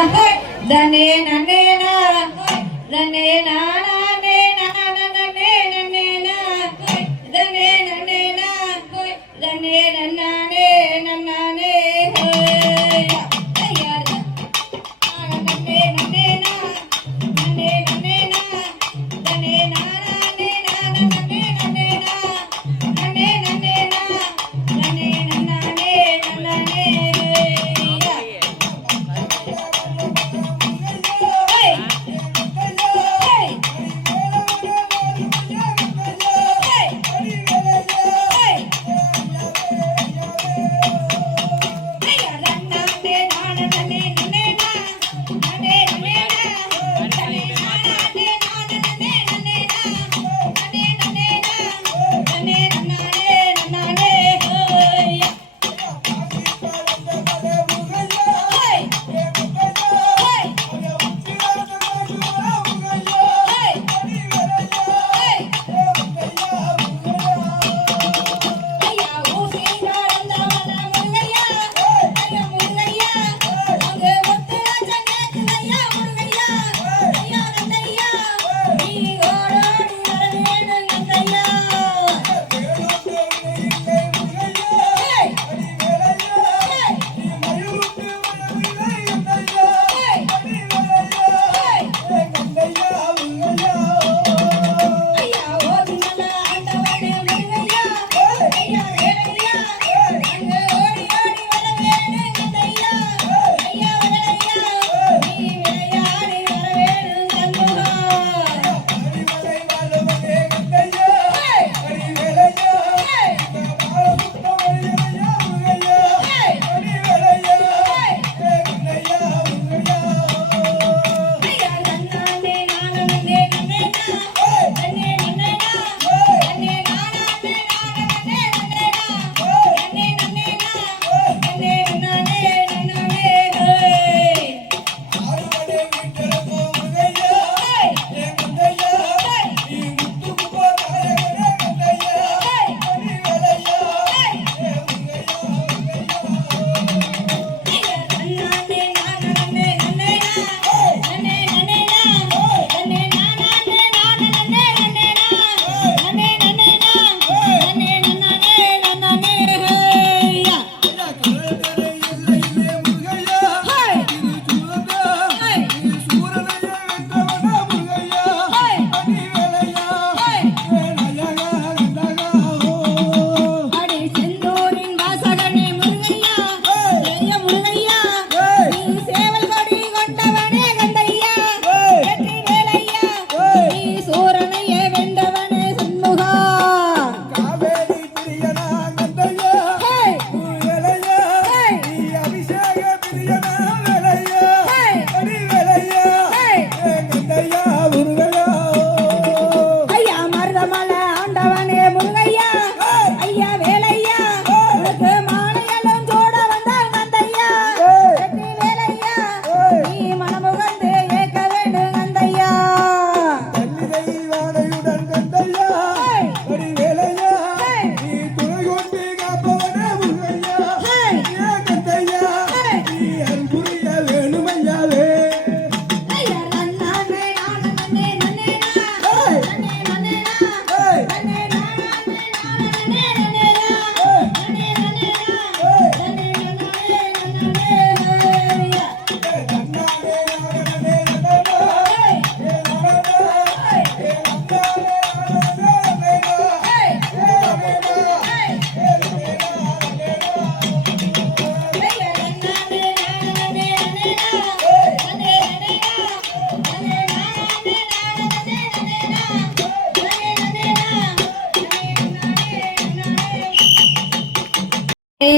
தனே நனேனா தனே நானே நானே நனேனா தனே நனேனா தனே நன்னானே நன்னானே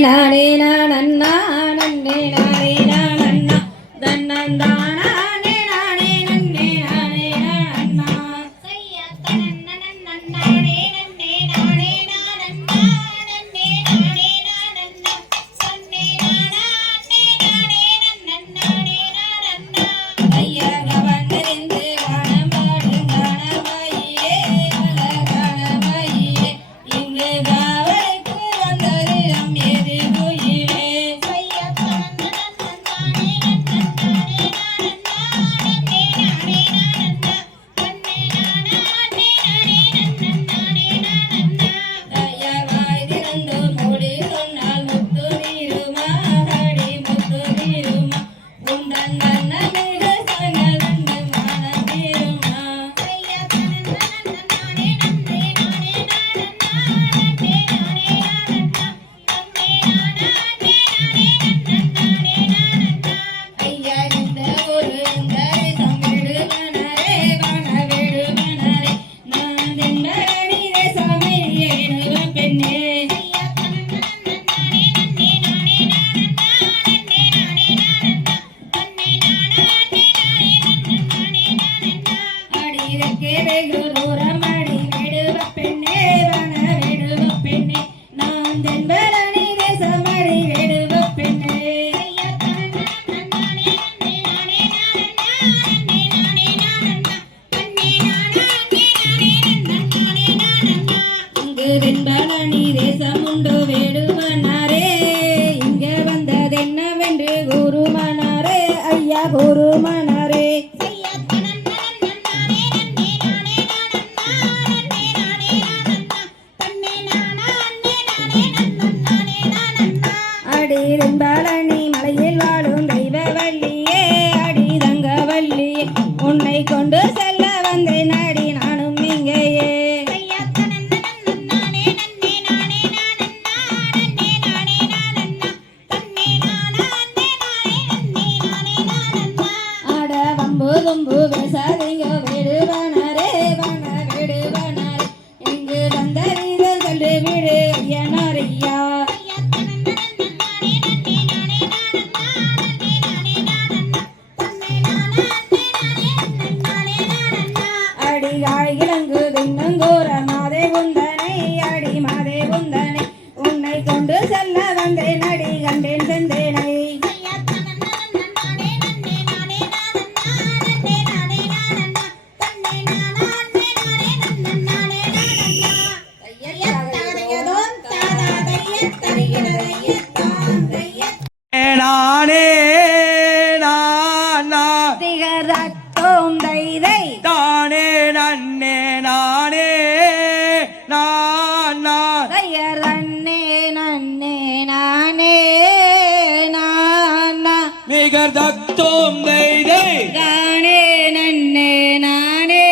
நானே நான் அண்ணா நன்னே நானே நான் அண்ணா தன்னந்தானா வெகு தூரமடி வேடுவ பெண்ணே வன வேடுவ பெண்ணே நான் தென்பரணி தேசமடி வேடுவ பெண்ணே இங்கு தென்பரணி தேசம் உண்டு வேடுவனாரே இங்க வந்ததென்னவென்று குருமனாரே ஐயா குருமனாரே அடிதென்பழனி மலையில் வாழும் தெய்வ வள்ளியே அடி தங்க வள்ளியே உன்னை கொண்டு செல்ல வந்தேன் அடி நானும் இங்கேயே அட வம்பு தும்பு பேசாதீங்க விடுவனாரே வன விடுவனாரே இங்கு வந்தறிதல் சொல்லு விடு ஐயனாரையா அடிகாய்கிழங்கு தின்னங்கூற மாதே உந்தனை அடி மாதே உந்தனை உன்னை கொண்டு செல்ல வந்தேன் அடி கண்டேன் செந்தேனை நானே நானா திகரத்தோம் தைதை தானே நன்னே நானே நானா தையர் அண்ணே நன்னே நானே நானா மிகர் தத்தோம் தைதை தானே நன்னே நானே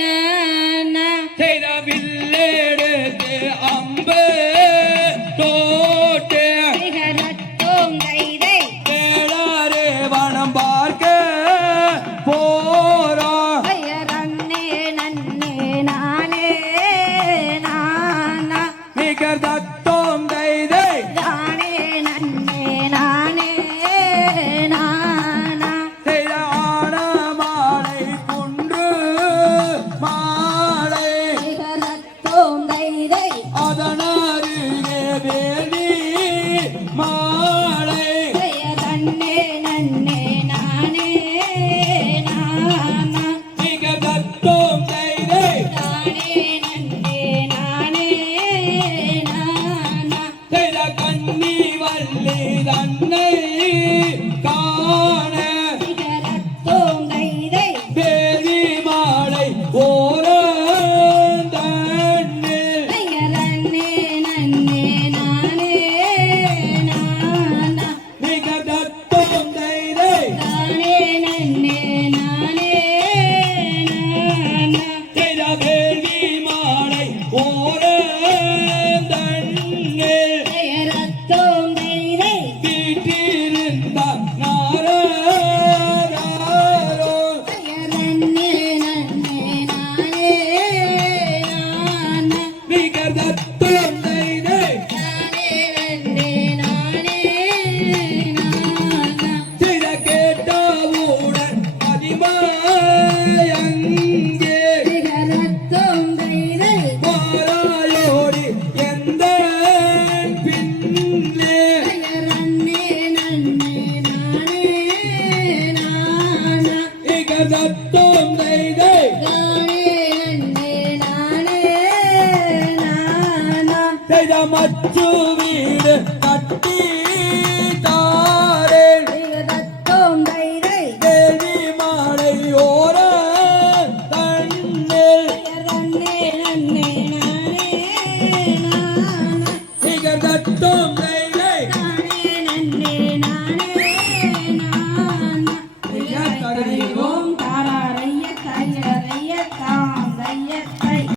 நானா செய்த வில்லேடுக்கு அம்பு தோட்டு திகரத்தோம் தைதை கேளாரே வனம் பார்க்க போறோம் தையர் அண்ணே நன்னே நானே நானா மிகர் தத்தோம் தைதை தானே நன்னே நானே நானா செய்த ஆன மாலை குன்று மாலை திகரத்தோம் தைதை அதனருகே வேலி மாலை தையர் அண்ணே நன்னே நானே நானா மிகர் தத்தோம் தைதை தானே நன்னே நானே நானா செய்த கண்ணி வள்ளி தன்னை காண திகரத்தோம் தைதை வேலி மாலை ஓரந்தண்ணில் தையர் அண்ணே நன்னே நானே நானா மிகர் தத்தோம் தைதை தானே நன்னே நானே நானா செய்த வேலி மாலை ஓரந்தண்ணில் தையரத்தோம் தைதை வீட்டிருந்த நாரோ தையர் அண்ணே நன்னே நானே நானா மிகர் தத்தோம் தைதை தானே நன்னே நானே நானா செய்த கேட்டவுடன் அதிமாயங்கே திகரத்தோம் தைதை மாறாயோடி எந்த பின்னே தையர் அண்ணே நன்னே நானே நானா மிகர் தத்தோம் தைதை தானே நன்னே நானே நானா செய்த மச்சு வீடு கட்டி தாரேன் திகரத்தோம் தைதை வேலி மாலை ஓர தன்னில் தையர் அண்ணே நன்னே நானே நானா மிகர் தத்தோம் தைதை